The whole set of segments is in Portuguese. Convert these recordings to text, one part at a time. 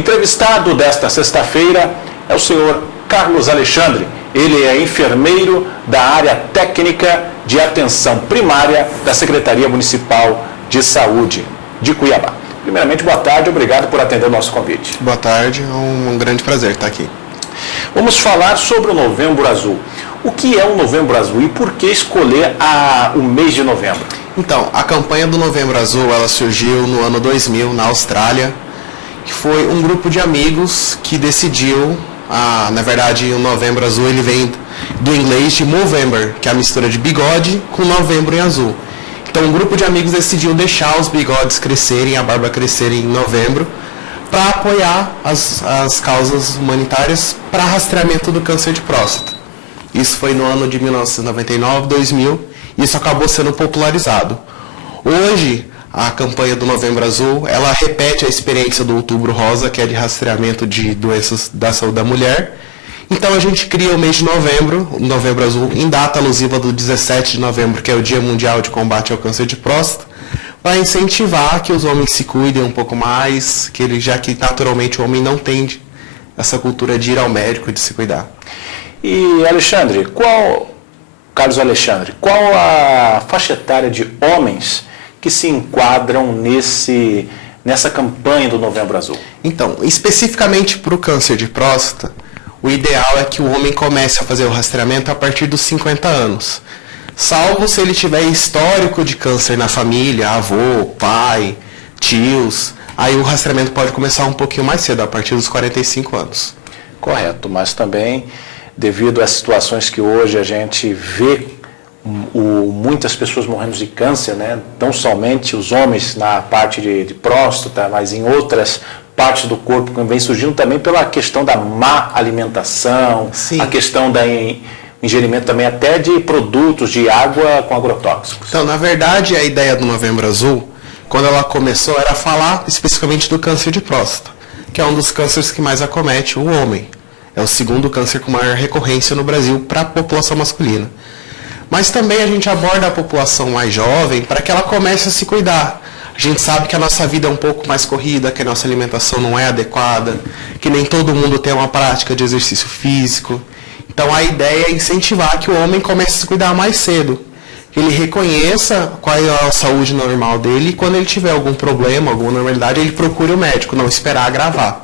entrevistado desta sexta-feira é o senhor Carlos Alexandre. Ele é enfermeiro da área técnica de atenção primária da Secretaria Municipal de Saúde de Cuiabá. Primeiramente, boa tarde, obrigado por atender o nosso convite. Boa tarde, é um grande prazer estar aqui. Vamos falar sobre o Novembro Azul. O que é o Novembro Azul e por que escolher o mês de novembro? Então, a campanha do Novembro Azul, ela surgiu no ano 2000, na Austrália, que foi um grupo de amigos que decidiu, na verdade, o Novembro Azul ele vem do inglês de Movember, que é a mistura de bigode com novembro em azul. Então, um grupo de amigos decidiu deixar os bigodes crescerem, a barba crescer em novembro, para apoiar as causas humanitárias para rastreamento do câncer de próstata. Isso foi no ano de 1999, 2000, e isso acabou sendo popularizado. Hoje, a campanha do Novembro Azul, ela repete a experiência do Outubro Rosa, que é de rastreamento de doenças da saúde da mulher. Então, a gente cria o mês de novembro, o Novembro Azul, em data alusiva do 17 de novembro, que é o Dia Mundial de Combate ao Câncer de Próstata, para incentivar que os homens se cuidem um pouco mais, já que naturalmente o homem não tem essa cultura de ir ao médico e de se cuidar. E Carlos Alexandre, qual a faixa etária de homens que se enquadram nessa campanha do Novembro Azul? Então, especificamente para o câncer de próstata, o ideal é que o homem comece a fazer o rastreamento a partir dos 50 anos. Salvo se ele tiver histórico de câncer na família, avô, pai, tios, aí o rastreamento pode começar um pouquinho mais cedo, a partir dos 45 anos. Correto, mas também devido às situações que hoje a gente vê muitas pessoas morrendo de câncer, né? Não somente os homens na parte de próstata, mas em outras partes do corpo que vem surgindo também pela questão da má alimentação, Sim. A questão da ingerimento também até de produtos de água com agrotóxicos. Então, na verdade, a ideia do Novembro Azul, quando ela começou, era falar especificamente do câncer de próstata, que é um dos cânceres que mais acomete o homem. É o segundo câncer com maior recorrência no Brasil para a população masculina. Mas também a gente aborda a população mais jovem para que ela comece a se cuidar. A gente sabe que a nossa vida é um pouco mais corrida, que a nossa alimentação não é adequada, que nem todo mundo tem uma prática de exercício físico. Então a ideia é incentivar que o homem comece a se cuidar mais cedo. Que ele reconheça qual é a saúde normal dele e quando ele tiver algum problema, alguma normalidade, ele procure o médico, não esperar agravar.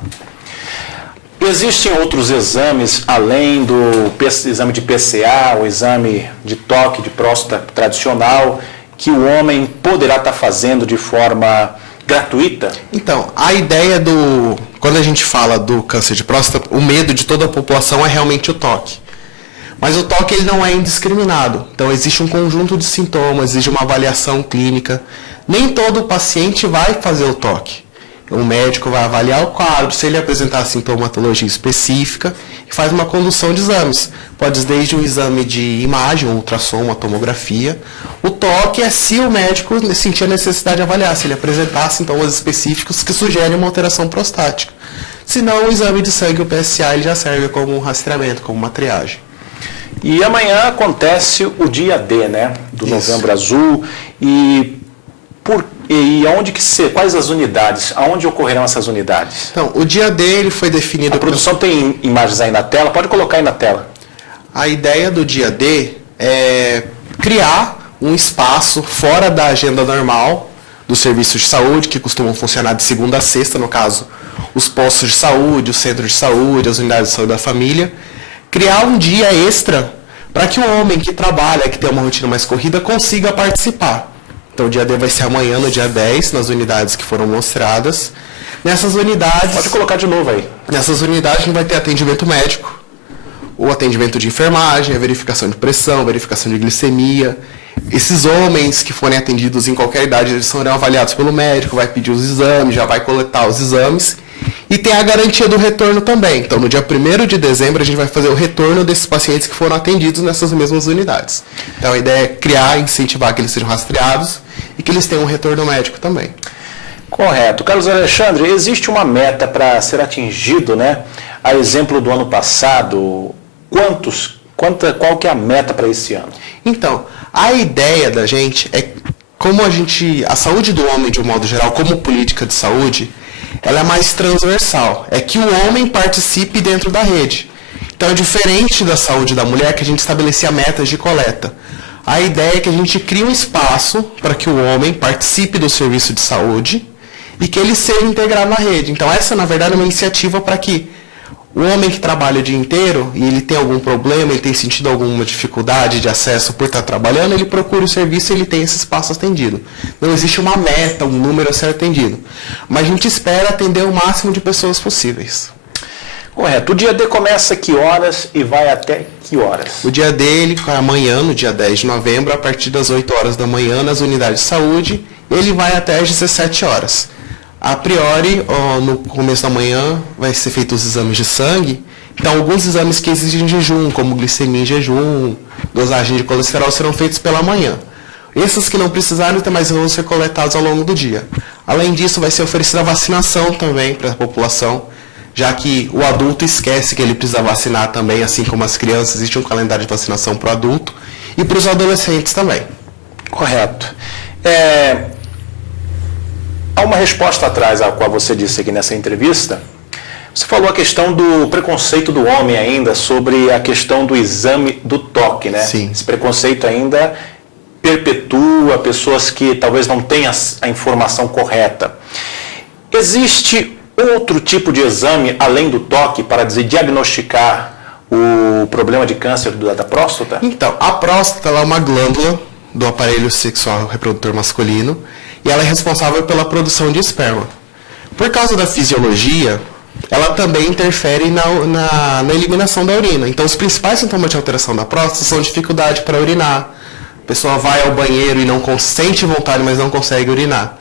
Existem outros exames, além do exame de PSA, o exame de toque de próstata tradicional, que o homem poderá estar fazendo de forma gratuita? Então, a ideia quando a gente fala do câncer de próstata, o medo de toda a população é realmente o toque. Mas o toque ele não é indiscriminado. Então, existe um conjunto de sintomas, existe uma avaliação clínica. Nem todo paciente vai fazer o toque. O médico vai avaliar o quadro, se ele apresentar sintomatologia específica, e faz uma condução de exames. Pode ser desde um exame de imagem, um ultrassom, uma tomografia. O toque é se o médico sentir a necessidade de avaliar, se ele apresentar sintomas específicos que sugerem uma alteração prostática. Se não, o exame de sangue, o PSA, ele já serve como um rastreamento, como uma triagem. E amanhã acontece o dia D, né, do Novembro Azul, quais as unidades? Aonde ocorrerão essas unidades? Então, o dia D ele foi definido... A produção tem imagens aí na tela? Pode colocar aí na tela. A ideia do dia D é criar um espaço fora da agenda normal dos serviços de saúde, que costumam funcionar de segunda a sexta, no caso, os postos de saúde, os centros de saúde, as unidades de saúde da família. Criar um dia extra para que o homem que trabalha, que tem uma rotina mais corrida, consiga participar. Então, o dia D vai ser amanhã, no dia 10, nas unidades que foram mostradas. Nessas unidades... Pode colocar de novo aí. Nessas unidades, a gente vai ter atendimento médico, o atendimento de enfermagem, a verificação de pressão, verificação de glicemia. Esses homens que forem atendidos em qualquer idade, eles serão avaliados pelo médico, vai pedir os exames, já vai coletar os exames. E tem a garantia do retorno também. Então, no dia 1º de dezembro, a gente vai fazer o retorno desses pacientes que foram atendidos nessas mesmas unidades. Então, a ideia é criar, incentivar que eles sejam rastreados e que eles tenham um retorno médico também. Correto. Carlos Alexandre, existe uma meta para ser atingido, né? A exemplo do ano passado, qual que é a meta para esse ano? Então, a ideia da gente é como a saúde do homem, de um modo geral, como política de saúde, ela é mais transversal. É que o homem participe dentro da rede. Então é diferente da saúde da mulher, que a gente estabelecia metas de coleta. A ideia é que a gente crie um espaço para que o homem participe do serviço de saúde e que ele seja integrado na rede. Então essa, na verdade, é uma iniciativa para que o homem que trabalha o dia inteiro e ele tem algum problema, ele tem sentido alguma dificuldade de acesso por estar trabalhando, ele procura o serviço e ele tem esse espaço atendido. Não existe uma meta, um número a ser atendido. Mas a gente espera atender o máximo de pessoas possíveis. Correto. O dia D começa que horas e vai até que horas? O dia dele é amanhã, no dia 10 de novembro, a partir das 8 horas da manhã, nas unidades de saúde, ele vai até às 17 horas. A priori, no começo da manhã, vai ser feitos os exames de sangue. Então, alguns exames que exigem jejum, como glicemia em jejum, dosagem de colesterol, serão feitos pela manhã. Esses que não precisarem, mas vão ser coletados ao longo do dia. Além disso, vai ser oferecida a vacinação também para a população, já que o adulto esquece que ele precisa vacinar também, assim como as crianças, existe um calendário de vacinação para o adulto e para os adolescentes também. Correto. Há uma resposta atrás a qual você disse aqui nessa entrevista. Você falou a questão do preconceito do homem ainda sobre a questão do exame do toque, né? Sim. Esse preconceito ainda perpetua pessoas que talvez não tenham a informação correta. Existe outro tipo de exame além do toque para diagnosticar o problema de câncer da próstata? Então, a próstata ela é uma glândula do aparelho sexual reprodutor masculino e ela é responsável pela produção de esperma. Por causa da fisiologia, ela também interfere na eliminação da urina. Então, os principais sintomas de alteração da próstata são dificuldade para urinar. A pessoa vai ao banheiro e não sente vontade, mas não consegue urinar.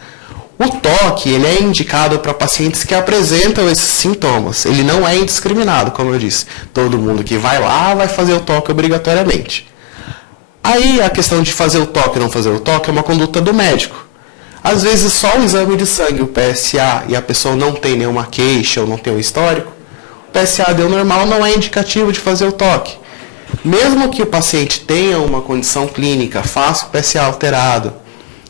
O toque ele é indicado para pacientes que apresentam esses sintomas. Ele não é indiscriminado, como eu disse. Todo mundo que vai lá vai fazer o toque obrigatoriamente. Aí a questão de fazer o toque ou não fazer o toque é uma conduta do médico. Às vezes só o exame de sangue, o PSA, e a pessoa não tem nenhuma queixa ou não tem um histórico, o PSA deu normal, não é indicativo de fazer o toque. Mesmo que o paciente tenha uma condição clínica, faça o PSA alterado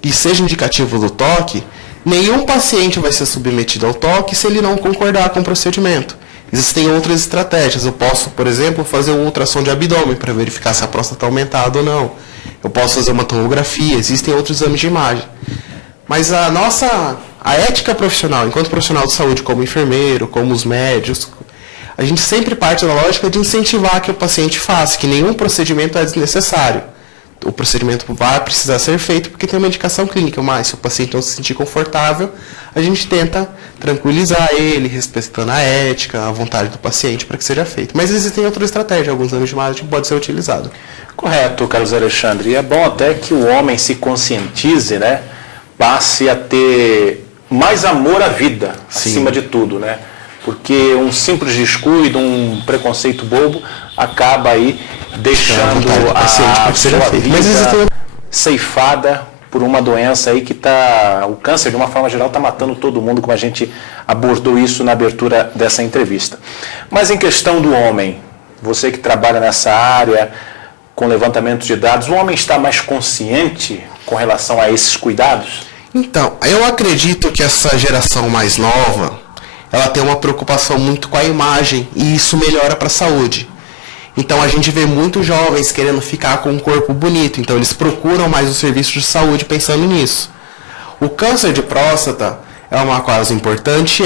e seja indicativo do toque, nenhum paciente vai ser submetido ao toque se ele não concordar com o procedimento. Existem outras estratégias. Eu posso, por exemplo, fazer um ultrassom de abdômen para verificar se a próstata está aumentada ou não. Eu posso fazer uma tomografia, existem outros exames de imagem. Mas a ética profissional, enquanto profissional de saúde, como enfermeiro, como os médicos, a gente sempre parte da lógica de incentivar que o paciente faça, que nenhum procedimento é desnecessário. O procedimento vai precisar ser feito porque tem uma indicação clínica, mas se o paciente não se sentir confortável, a gente tenta tranquilizar ele, respeitando a ética, a vontade do paciente para que seja feito. Mas existem outras estratégias, alguns exames de imagem que pode ser utilizado. Correto, Carlos Alexandre. E é bom até que o homem se conscientize, né? Passe a ter mais amor à vida, Sim. acima de tudo, né? Porque um simples descuido, um preconceito bobo, acaba aí deixando a sua vida ceifada por uma doença aí que está... O câncer, de uma forma geral, está matando todo mundo, como a gente abordou isso na abertura dessa entrevista. Mas em questão do homem, você que trabalha nessa área, com levantamento de dados, o homem está mais consciente com relação a esses cuidados? Então, eu acredito que essa geração mais nova, ela tem uma preocupação muito com a imagem e isso melhora para a saúde. Então a gente vê muitos jovens querendo ficar com um corpo bonito, então eles procuram mais os serviços de saúde pensando nisso. O câncer de próstata é uma causa importante,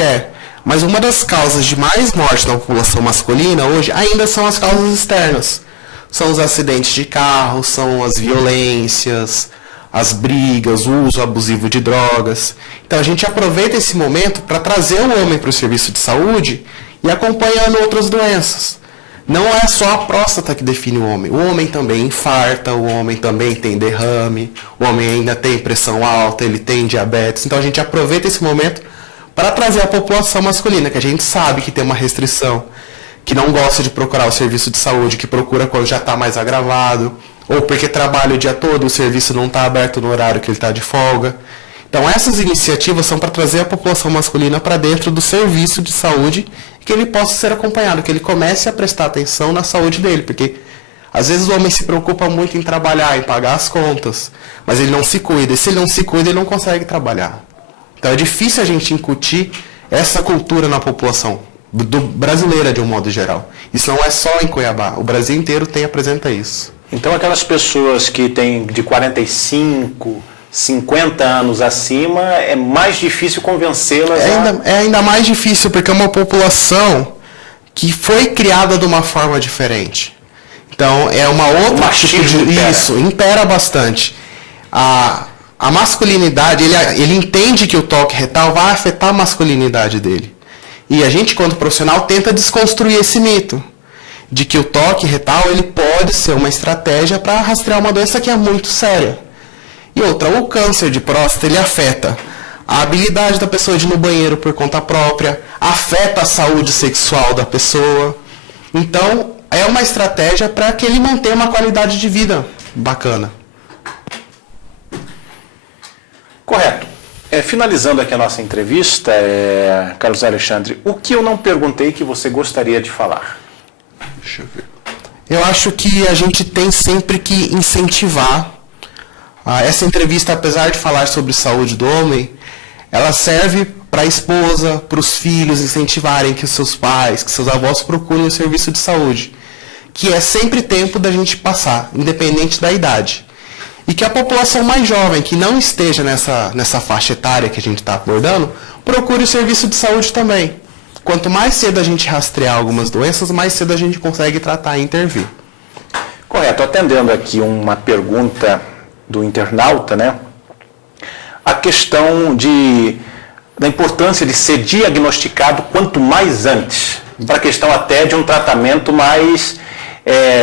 mas uma das causas de mais morte na população masculina hoje ainda são as causas externas. São os acidentes de carro, são as violências, as brigas, o uso abusivo de drogas. Então a gente aproveita esse momento para trazer o homem para o serviço de saúde e acompanhando outras doenças. Não é só a próstata que define o homem também infarta, o homem também tem derrame, o homem ainda tem pressão alta, ele tem diabetes. Então a gente aproveita esse momento para trazer a população masculina, que a gente sabe que tem uma restrição, que não gosta de procurar o serviço de saúde, que procura quando já está mais agravado, ou porque trabalha o dia todo, o serviço não está aberto no horário que ele está de folga. Então essas iniciativas são para trazer a população masculina para dentro do serviço de saúde e que ele possa ser acompanhado, que ele comece a prestar atenção na saúde dele, porque às vezes o homem se preocupa muito em trabalhar, em pagar as contas, mas ele não se cuida, e se ele não se cuida, ele não consegue trabalhar. Então é difícil a gente incutir essa cultura na população brasileira de um modo geral. Isso não é só em Cuiabá, o Brasil inteiro apresenta isso. Então aquelas pessoas que têm de 45, 50 anos acima, é mais difícil convencê-las É ainda mais difícil porque é uma população que foi criada de uma forma diferente. Então é uma outra tipo de... Isso, impera bastante. A masculinidade, ele entende que o toque retal vai afetar a masculinidade dele. E a gente, quanto profissional, tenta desconstruir esse mito de que o toque retal ele pode ser uma estratégia para rastrear uma doença que é muito séria. E outra, o câncer de próstata, ele afeta a habilidade da pessoa de ir no banheiro por conta própria, afeta a saúde sexual da pessoa. Então, é uma estratégia para que ele mantenha uma qualidade de vida bacana. Correto. Finalizando aqui a nossa entrevista, Carlos Alexandre, o que eu não perguntei que você gostaria de falar? Deixa eu ver. Eu acho que a gente tem sempre que incentivar. Essa entrevista, apesar de falar sobre saúde do homem, ela serve para a esposa, para os filhos incentivarem que seus pais, que seus avós procurem o serviço de saúde, que é sempre tempo da gente passar, independente da idade. E que a população mais jovem, que não esteja nessa faixa etária que a gente está abordando, procure o serviço de saúde também. Quanto mais cedo a gente rastrear algumas doenças, mais cedo a gente consegue tratar e intervir. Correto. Atendendo aqui uma pergunta do internauta, né? A questão da importância de ser diagnosticado quanto mais antes, para a questão até de um tratamento mais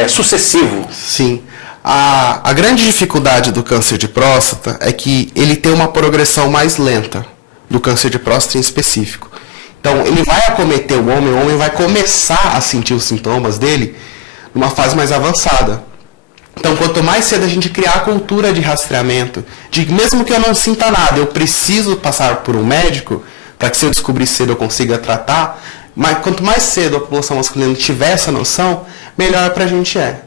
sucessivo. Sim. A grande dificuldade do câncer de próstata é que ele tem uma progressão mais lenta do câncer de próstata em específico. Então, ele vai acometer o homem vai começar a sentir os sintomas dele numa fase mais avançada. Então, quanto mais cedo a gente criar a cultura de rastreamento, de mesmo que eu não sinta nada, eu preciso passar por um médico, para que se eu descobrir cedo eu consiga tratar, mas quanto mais cedo a população masculina tiver essa noção, melhor para a gente é.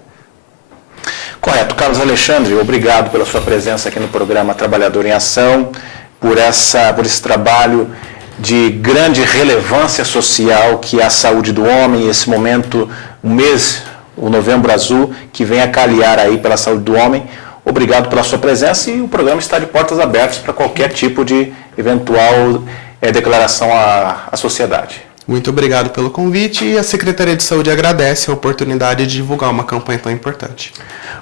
Correto. Carlos Alexandre, obrigado pela sua presença aqui no programa Trabalhador em Ação, por esse trabalho de grande relevância social que é a saúde do homem, esse momento, o Novembro Azul, que vem a calhar aí pela saúde do homem. Obrigado pela sua presença e o programa está de portas abertas para qualquer tipo de eventual declaração à sociedade. Muito obrigado pelo convite e a Secretaria de Saúde agradece a oportunidade de divulgar uma campanha tão importante.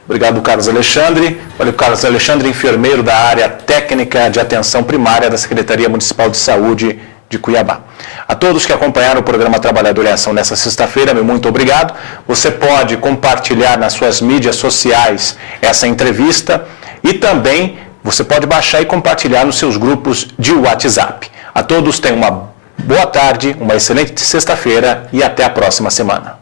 Obrigado, Carlos Alexandre. Olha, o Carlos Alexandre, enfermeiro da área técnica de atenção primária da Secretaria Municipal de Saúde de Cuiabá. A todos que acompanharam o programa Trabalhador em Ação nessa sexta-feira, meu muito obrigado. Você pode compartilhar nas suas mídias sociais essa entrevista e também você pode baixar e compartilhar nos seus grupos de WhatsApp. A todos tenham uma boa tarde, uma excelente sexta-feira e até a próxima semana.